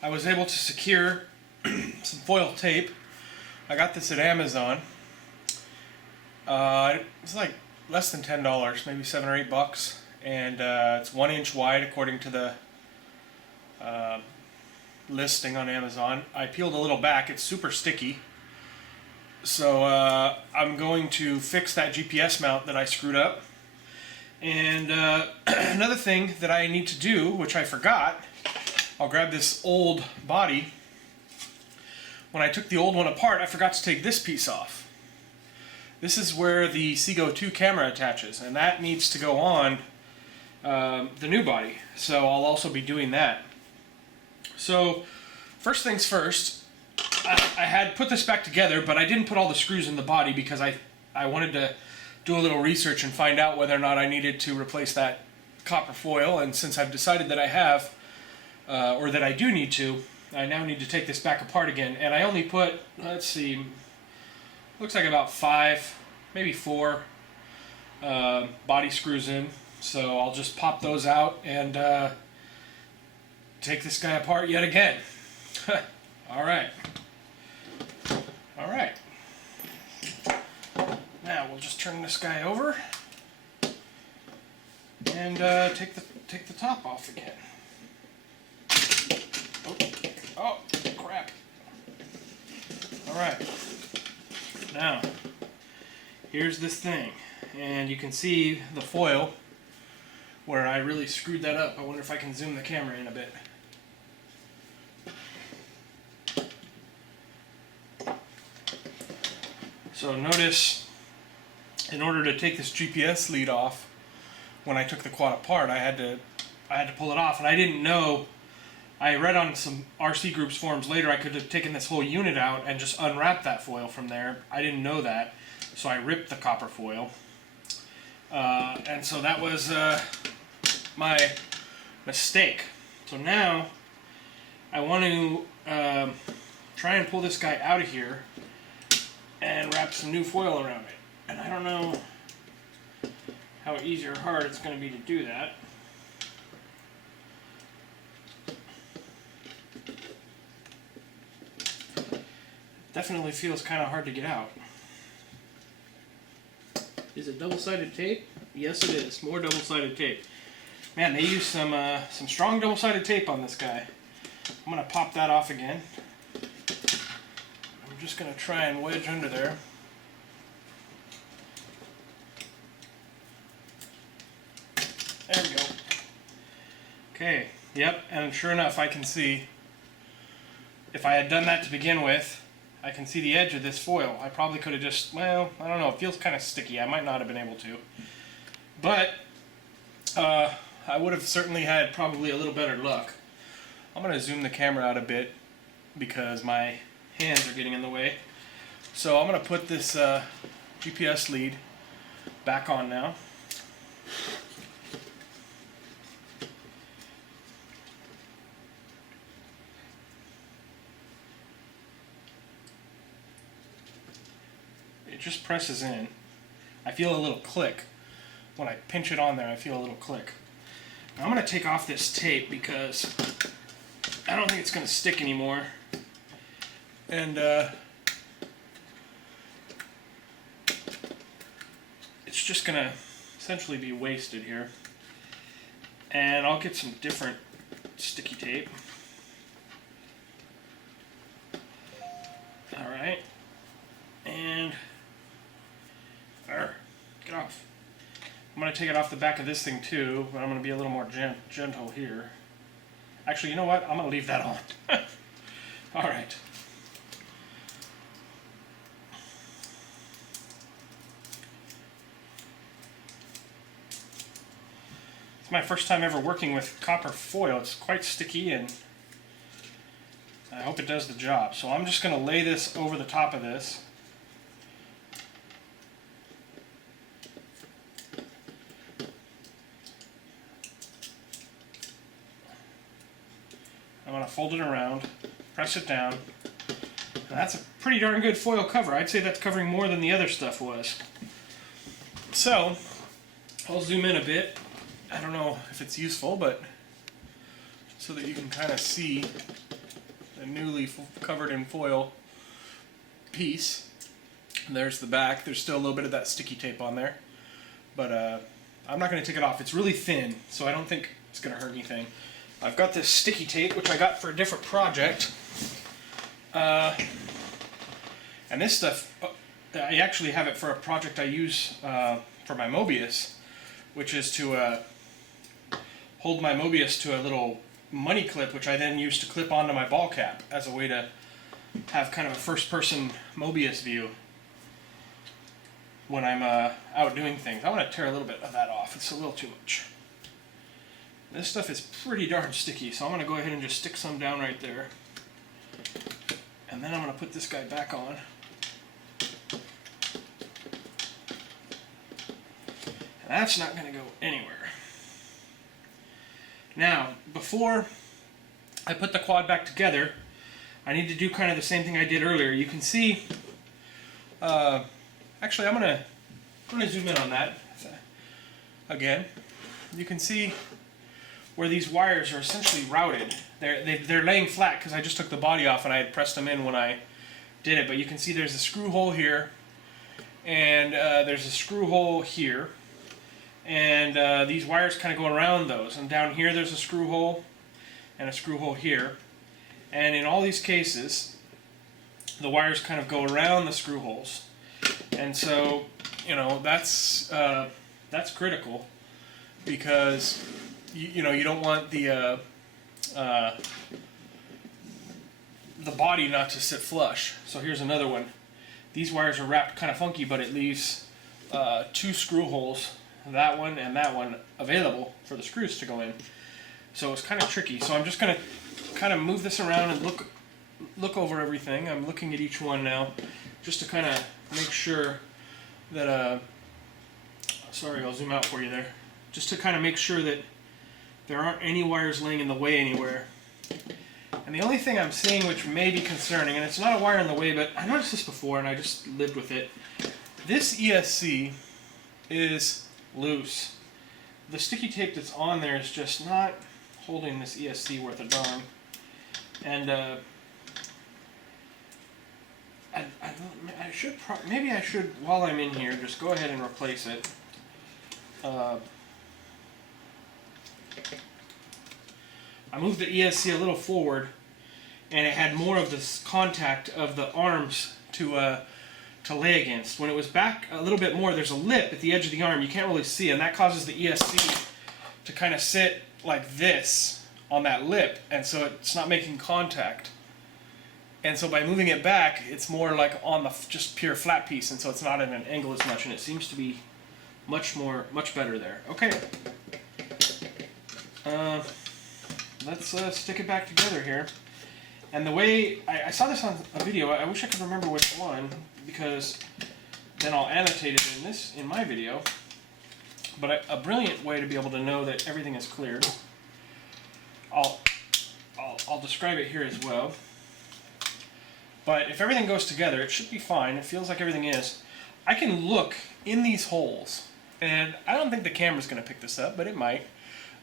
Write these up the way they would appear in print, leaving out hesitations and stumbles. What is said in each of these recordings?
I was able to secure some foil tape. I got this at Amazon. It's like less than $10, maybe $7 or $8, and it's 1 inch wide according to the listing on Amazon. I peeled a little back. It's super sticky, so I'm going to fix that GPS mount that I screwed up. And another thing that I need to do, which I forgot, I'll grab this old body. When I took the old one apart, I forgot to take this piece off. This is where the Seago 2 camera attaches, and that needs to go on the new body. So I'll also be doing that. So first things first, I had put this back together, but I didn't put all the screws in the body because I wanted to do a little research and find out whether or not I needed to replace that copper foil. And since I've decided that I have, or that I do need to, I now need to take this back apart again. And I only put, let's see, looks like about 5, maybe 4 body screws in. So I'll just pop those out and take this guy apart yet again. Alright. Alright. Now we'll just turn this guy over and take the top off again. Oh, crap. Alright. Now, here's this thing. And you can see the foil where I really screwed that up. I wonder if I can zoom the camera in a bit. So notice, in order to take this GPS lead off, when I took the quad apart, I had to pull it off, and I didn't know. I read on some RC Groups forums later I could have taken this whole unit out and just unwrapped that foil from there. I didn't know that, so I ripped the copper foil. And so that was my mistake. So now I want to try and pull this guy out of here and wrap some new foil around it. And I don't know how easy or hard it's going to be to do that. Definitely feels kind of hard to get out. Is it double-sided tape? Yes, it is. More double-sided tape. Man, they use some strong double-sided tape on this guy. I'm going to pop that off again. I'm just going to try and wedge under there. There we go. Okay, yep, and sure enough I can see, if I had done that to begin with, I can see the edge of this foil. I probably could have just, well, I don't know, it feels kind of sticky. I might not have been able to. But I would have certainly had probably a little better luck. I'm going to zoom the camera out a bit because my hands are getting in the way. So I'm going to put this GPS lead back on now. It just presses in. I feel a little click. When I pinch it on there, I feel a little click. Now I'm going to take off this tape because I don't think it's going to stick anymore. And it's just going to essentially be wasted here. And I'll get some different sticky tape. Alright. And get off. I'm going to take it off the back of this thing too, but I'm going to be a little more gentle here. Actually, you know what? I'm going to leave that on. Alright. It's my first time ever working with copper foil. It's quite sticky and I hope it does the job. So I'm just going to lay this over the top of this. I'm going to fold it around, press it down, and that's a pretty darn good foil cover. I'd say that's covering more than the other stuff was. So, I'll zoom in a bit. I don't know if it's useful, but so that you can kind of see the newly covered in foil piece. And there's the back. There's still a little bit of that sticky tape on there, but I'm not going to take it off. It's really thin, so I don't think it's going to hurt anything. I've got this sticky tape, which I got for a different project. And this stuff, I actually have it for a project I use for my Mobius, which is to hold my Mobius to a little money clip, which I then use to clip onto my ball cap as a way to have kind of a first-person Mobius view when I'm out doing things. I want to tear a little bit of that off. It's a little too much. This stuff is pretty darn sticky, so I'm going to go ahead and just stick some down right there. And then I'm going to put this guy back on. And that's not going to go anywhere. Now, before I put the quad back together, I need to do kind of the same thing I did earlier. You can see, actually I'm going to zoom in on that again. You can see where these wires are essentially routed. They're laying flat because I just took the body off and I had pressed them in when I did it. But you can see there's a screw hole here, and there's a screw hole here, and these wires kind of go around those. And down here there's a screw hole and a screw hole here. And in all these cases, the wires kind of go around the screw holes. And so, you know, that's critical, because you know, you don't want the body not to sit flush. So here's another one. These wires are wrapped kind of funky, but it leaves two screw holes, that one and that one, available for the screws to go in. So it's kind of tricky. So I'm just going to kind of move this around and look over everything. I'm looking at each one now, just to kind of make sure that sorry, I'll zoom out for you there. Just to kind of make sure that there aren't any wires laying in the way anywhere. And the only thing I'm seeing which may be concerning, and it's not a wire in the way, but I noticed this before and I just lived with it. This ESC is loose. The sticky tape that's on there is just not holding this ESC worth a darn. And maybe I should, while I'm in here, just go ahead and replace it. I moved the ESC a little forward, and it had more of this contact of the arms to lay against. When it was back a little bit more, there's a lip at the edge of the arm you can't really see, and that causes the ESC to kind of sit like this on that lip, and so it's not making contact. And so by moving it back, it's more like on the just pure flat piece, and so it's not at an angle as much, and it seems to be much better there. Okay. Let's stick it back together here. And the way, I saw this on a video, I wish I could remember which one, because then I'll annotate it in my video. But a brilliant way to be able to know that everything is cleared, I'll describe it here as well. But if everything goes together, it should be fine. It feels like everything is. I can look in these holes, and I don't think the camera's going to pick this up, but it might.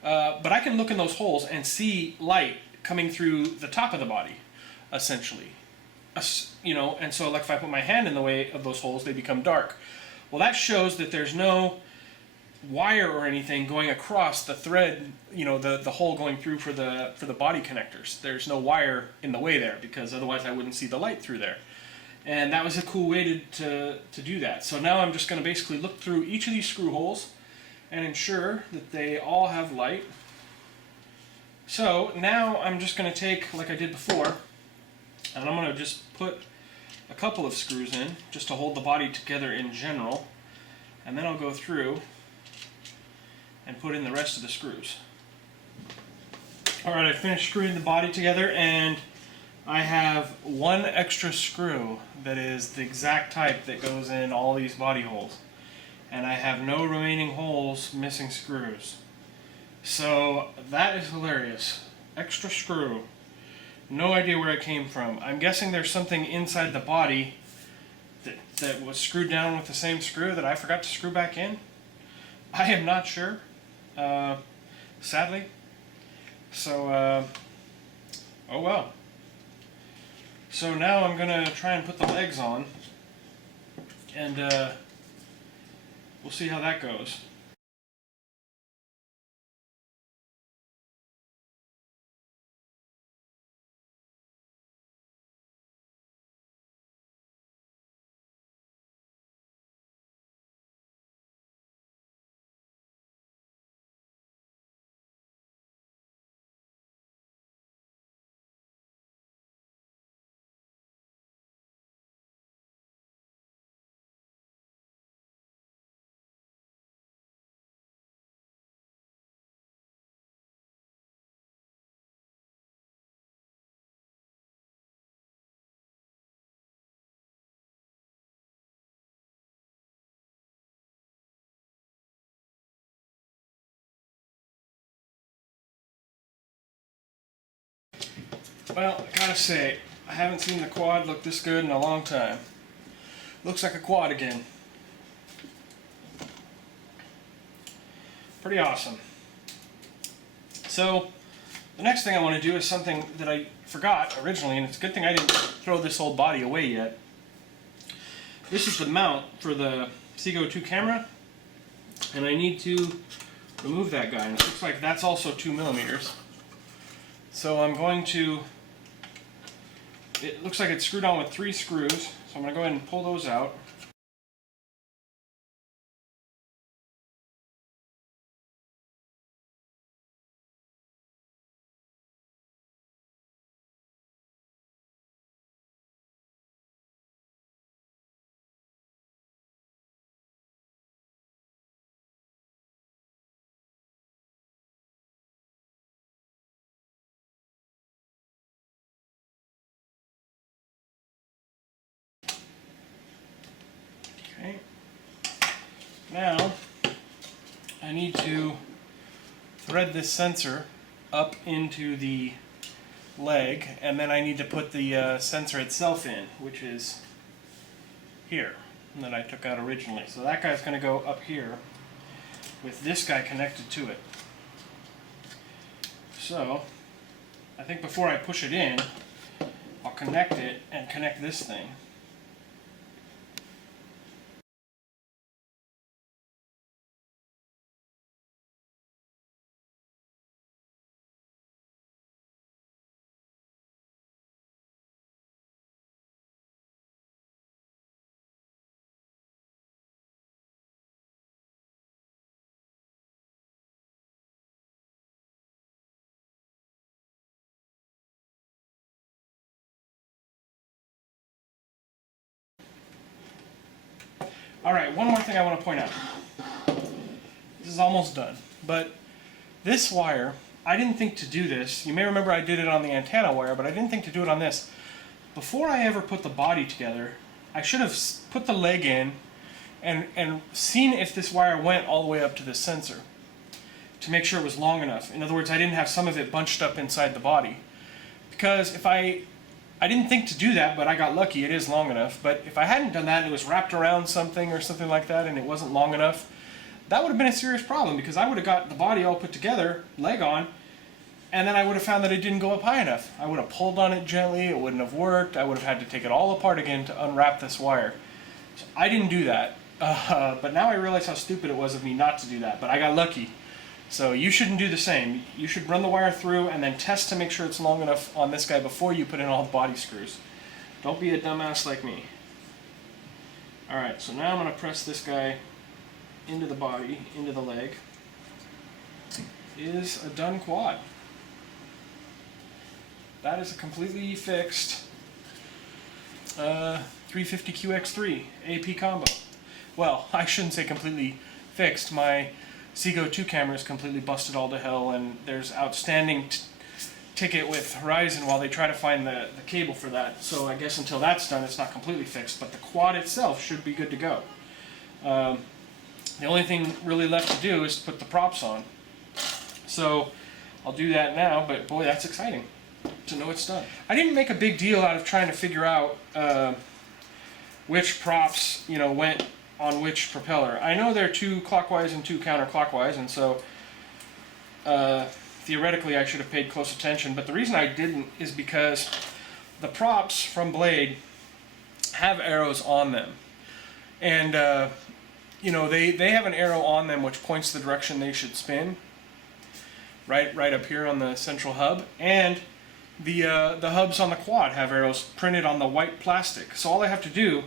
But I can look in those holes and see light coming through the top of the body, essentially. You know, and so like if I put my hand in the way of those holes, they become dark. Well, that shows that there's no wire or anything going across the thread, you know, the hole going through for the body connectors. There's no wire in the way there, because otherwise I wouldn't see the light through there. And that was a cool way to do that. So now I'm just going to basically look through each of these screw holes and ensure that they all have light. So now I'm just going to take, like I did before, and I'm going to just put a couple of screws in just to hold the body together in general, and then I'll go through and put in the rest of the screws. Alright, I finished screwing the body together, and I have one extra screw that is the exact type that goes in all these body holes. And I have no remaining holes missing screws. So that is hilarious. Extra screw. No idea where it came from. I'm guessing there's something inside the body that was screwed down with the same screw that I forgot to screw back in. I am not sure, sadly. So, oh well. So now I'm going to try and put the legs on, and we'll see how that goes. Well, I gotta say, I haven't seen the quad look this good in a long time. Looks like a quad again. Pretty awesome. So, the next thing I want to do is something that I forgot originally, and it's a good thing I didn't throw this whole body away yet. This is the mount for the Seago 2 camera, and I need to remove that guy, and it looks like that's also 2mm. So I'm going to, it looks like it's screwed on with 3 screws, so I'm going to go ahead and pull those out. Okay. Now, I need to thread this sensor up into the leg, and then I need to put the sensor itself in, which is here, that I took out originally. So that guy's going to go up here with this guy connected to it. So, I think before I push it in, I'll connect it and connect this thing. Alright, one more thing I want to point out. This is almost done, but this wire, I didn't think to do this. You may remember I did it on the antenna wire, but I didn't think to do it on this. Before I ever put the body together, I should have put the leg in and seen if this wire went all the way up to this sensor to make sure it was long enough. In other words, I didn't have some of it bunched up inside the body. Because if I didn't think to do that, but I got lucky, it is long enough. But if I hadn't done that and it was wrapped around something or something like that and it wasn't long enough, that would have been a serious problem, because I would have got the body all put together, leg on, and then I would have found that it didn't go up high enough. I would have pulled on it gently, it wouldn't have worked, I would have had to take it all apart again to unwrap this wire. So I didn't do that, but now I realize how stupid it was of me not to do that, but I got lucky. So you shouldn't do the same. You should run the wire through and then test to make sure it's long enough on this guy before you put in all the body screws. Don't be a dumbass like me. Alright, so now I'm going to press this guy into the body, into the leg. Is a done quad. That is a completely fixed 350 QX3 AP Combo. Well, I shouldn't say completely fixed. My Seago 2 camera is completely busted all to hell, and there's outstanding ticket with Horizon while they try to find the cable for that. So I guess until that's done, it's not completely fixed, but the quad itself should be good to go. The only thing really left to do is to put the props on. So I'll do that now, but boy, that's exciting to know it's done. I didn't make a big deal out of trying to figure out which props, went on which propeller. I know there are 2 clockwise and 2 counterclockwise, and so theoretically I should have paid close attention, but the reason I didn't is because the props from Blade have arrows on them, and you know, they have an arrow on them which points the direction they should spin, right up here on the central hub, and the hubs on the quad have arrows printed on the white plastic. So all I have to do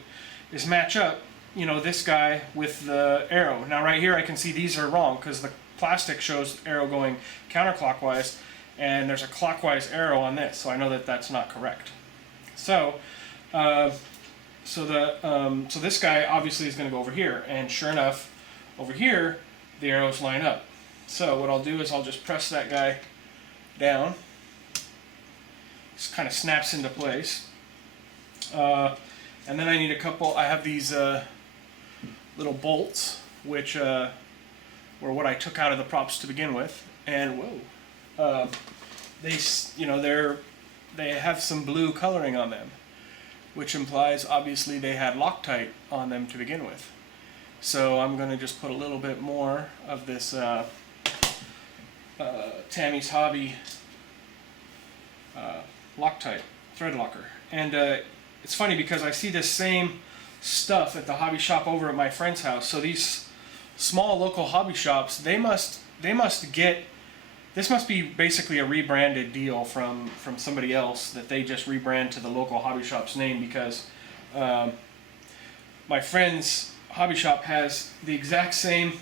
is match up, you know, this guy with the arrow. Now right here I can see these are wrong because the plastic shows arrow going counterclockwise, and there's a clockwise arrow on this, so I know that that's not correct. So so this guy obviously is going to go over here, and sure enough, over here the arrows line up. So what I'll do is I'll just press that guy down. Just kind of snaps into place. And then I need a couple. I have these little bolts, which were what I took out of the props to begin with, and whoa, they have some blue coloring on them, which implies obviously they had Loctite on them to begin with. So I'm going to just put a little bit more of this Tammy's Hobby Loctite thread locker, and it's funny because I see this same stuff at the hobby shop over at my friend's house. So these small local hobby shops, they must get, this must be basically a rebranded deal from somebody else that they just rebrand to the local hobby shop's name, because my friend's hobby shop has the exact same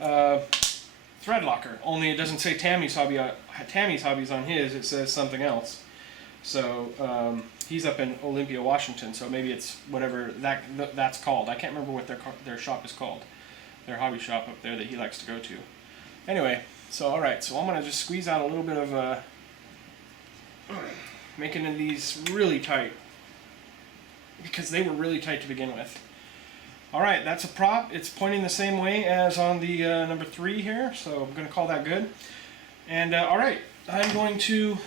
thread locker, only it doesn't say Tammy's Hobbies on his, it says something else. So he's up in Olympia, Washington, so maybe it's whatever that's called. I can't remember what their shop is called, their hobby shop up there that he likes to go to. Anyway, so alright, so I'm going to just squeeze out a little bit of making these really tight, because they were really tight to begin with. Alright, that's a prop. It's pointing the same way as on the number 3 here, so I'm going to call that good. And alright, I'm going to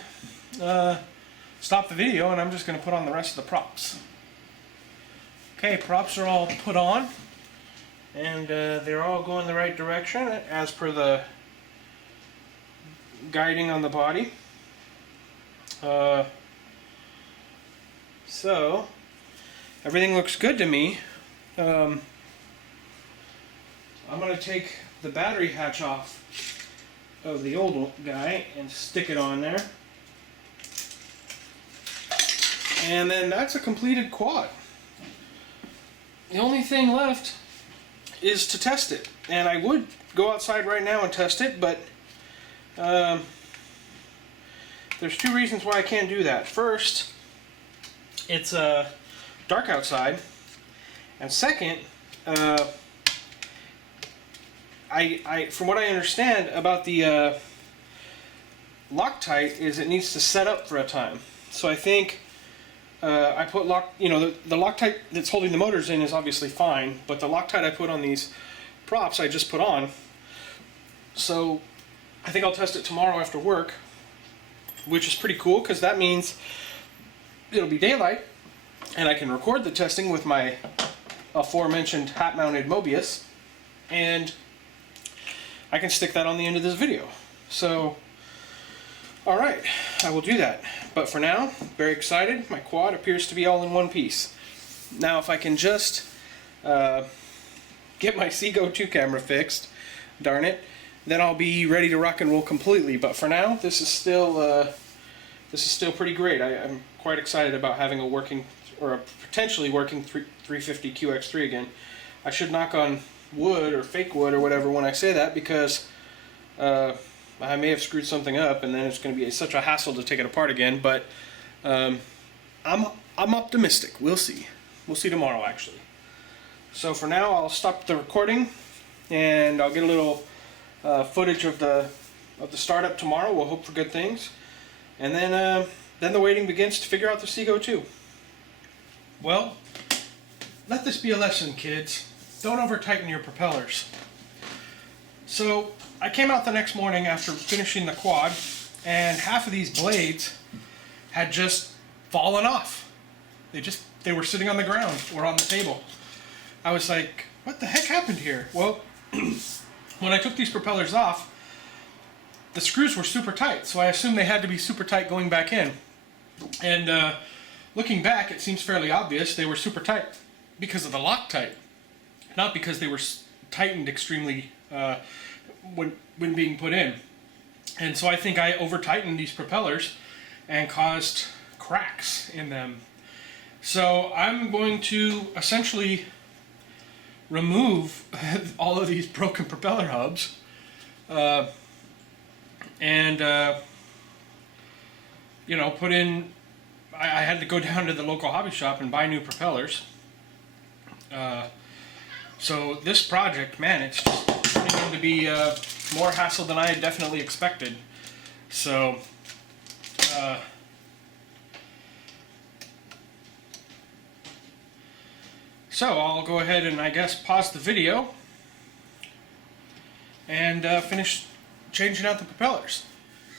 stop the video and I'm just going to put on the rest of the props. Okay, props are all put on, and they're all going the right direction as per the guiding on the body. So everything looks good to me. I'm going to take the battery hatch off of the old guy and stick it on there. And then that's a completed quad. The only thing left is to test it. And I would go outside right now and test it, but there's 2 reasons why I can't do that. First, it's dark outside. And second, from what I understand about the Loctite is it needs to set up for a time. So I think I put the Loctite that's holding the motors in is obviously fine, but the Loctite I put on these props I just put on. So I think I'll test it tomorrow after work, which is pretty cool because that means it'll be daylight and I can record the testing with my aforementioned hat-mounted Mobius, and I can stick that on the end of this video. So, alright, I will do that. But for now, very excited. My quad appears to be all in one piece. Now, if I can just get my Seago 2 camera fixed, darn it, then I'll be ready to rock and roll completely. But for now, this is still pretty great. I'm quite excited about having a working, or a potentially working 350 QX3 again. I should knock on wood or fake wood or whatever when I say that, because I may have screwed something up and then it's going to be such a hassle to take it apart again. But I'm optimistic. We'll see. We'll see tomorrow, actually. So for now, I'll stop the recording and I'll get a little footage of the startup tomorrow. We'll hope for good things, and then the waiting begins to figure out the Seago 2. Well, let this be a lesson, kids. Don't over-tighten your propellers. So, I came out the next morning after finishing the quad, and half of these blades had just fallen off. They were sitting on the ground or on the table. I was like, what the heck happened here? Well, when I took these propellers off, the screws were super tight, so I assumed they had to be super tight going back in. And looking back, it seems fairly obvious they were super tight because of the Loctite, not because they were tightened extremely when being put in. And so I think I over-tightened these propellers and caused cracks in them. So I'm going to essentially remove all of these broken propeller hubs and you know, put in, I had to go down to the local hobby shop and buy new propellers. So this project, man, it's just turning out to be more hassle than I had definitely expected. So I'll go ahead and I guess pause the video and finish changing out the propellers.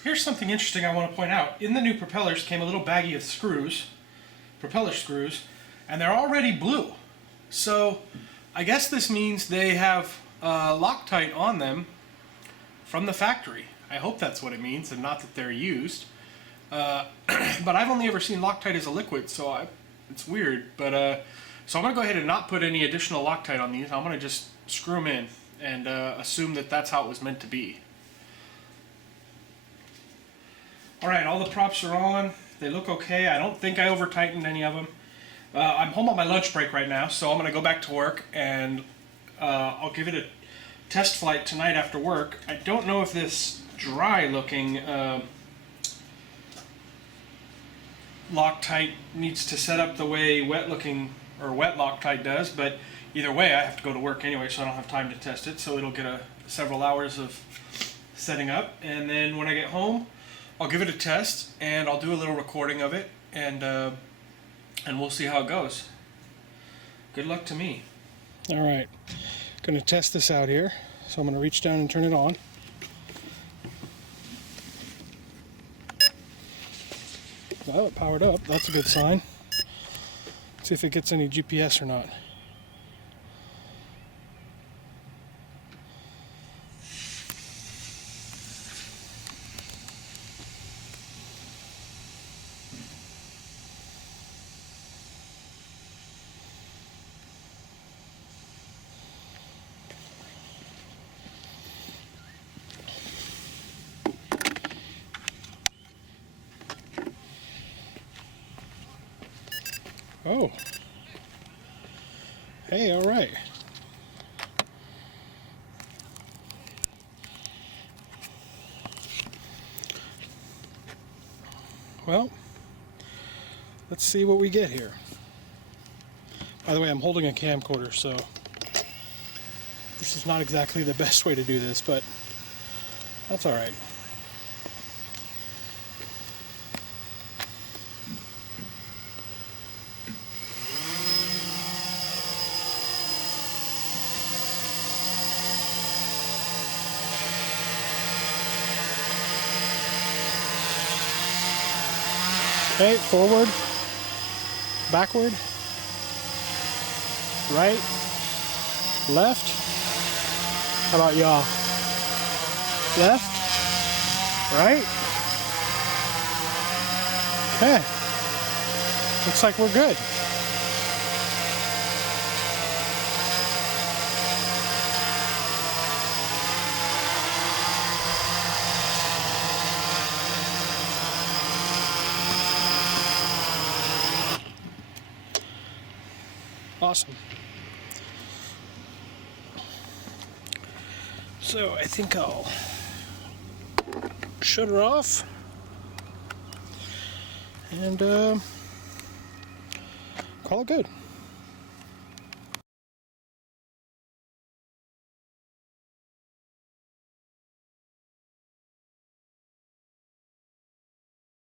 Here's something interesting I want to point out. In the new propellers came a little baggie of screws, propeller screws, and they're already blue. So I guess this means they have Loctite on them from the factory. I hope that's what it means and not that they're used. But I've only ever seen Loctite as a liquid, so it's weird. But so I'm going to go ahead and not put any additional Loctite on these. I'm going to just screw them in and assume that that's how it was meant to be. Alright, all the props are on. They look okay. I don't think I over-tightened any of them. I'm home on my lunch break right now, so I'm going to go back to work and I'll give it a test flight tonight after work. I don't know if this dry-looking Loctite needs to set up the way wet-looking or wet Loctite does, but either way I have to go to work anyway, so I don't have time to test it. So it'll get several hours of setting up, and then when I get home I'll give it a test and I'll do a little recording of it, and we'll see how it goes. Good luck to me. Alright, going to test this out here. So I'm going to reach down and turn it on. Well, it powered up. That's a good sign. See if it gets any GPS or not. Oh. Hey, all right. Well, let's see what we get here. By the way, I'm holding a camcorder, so this is not exactly the best way to do this, but that's all right. Okay, forward, backward, right, left. How about y'all? Left, right. Okay, looks like we're good. Awesome. So I think I'll shut her off and call it good.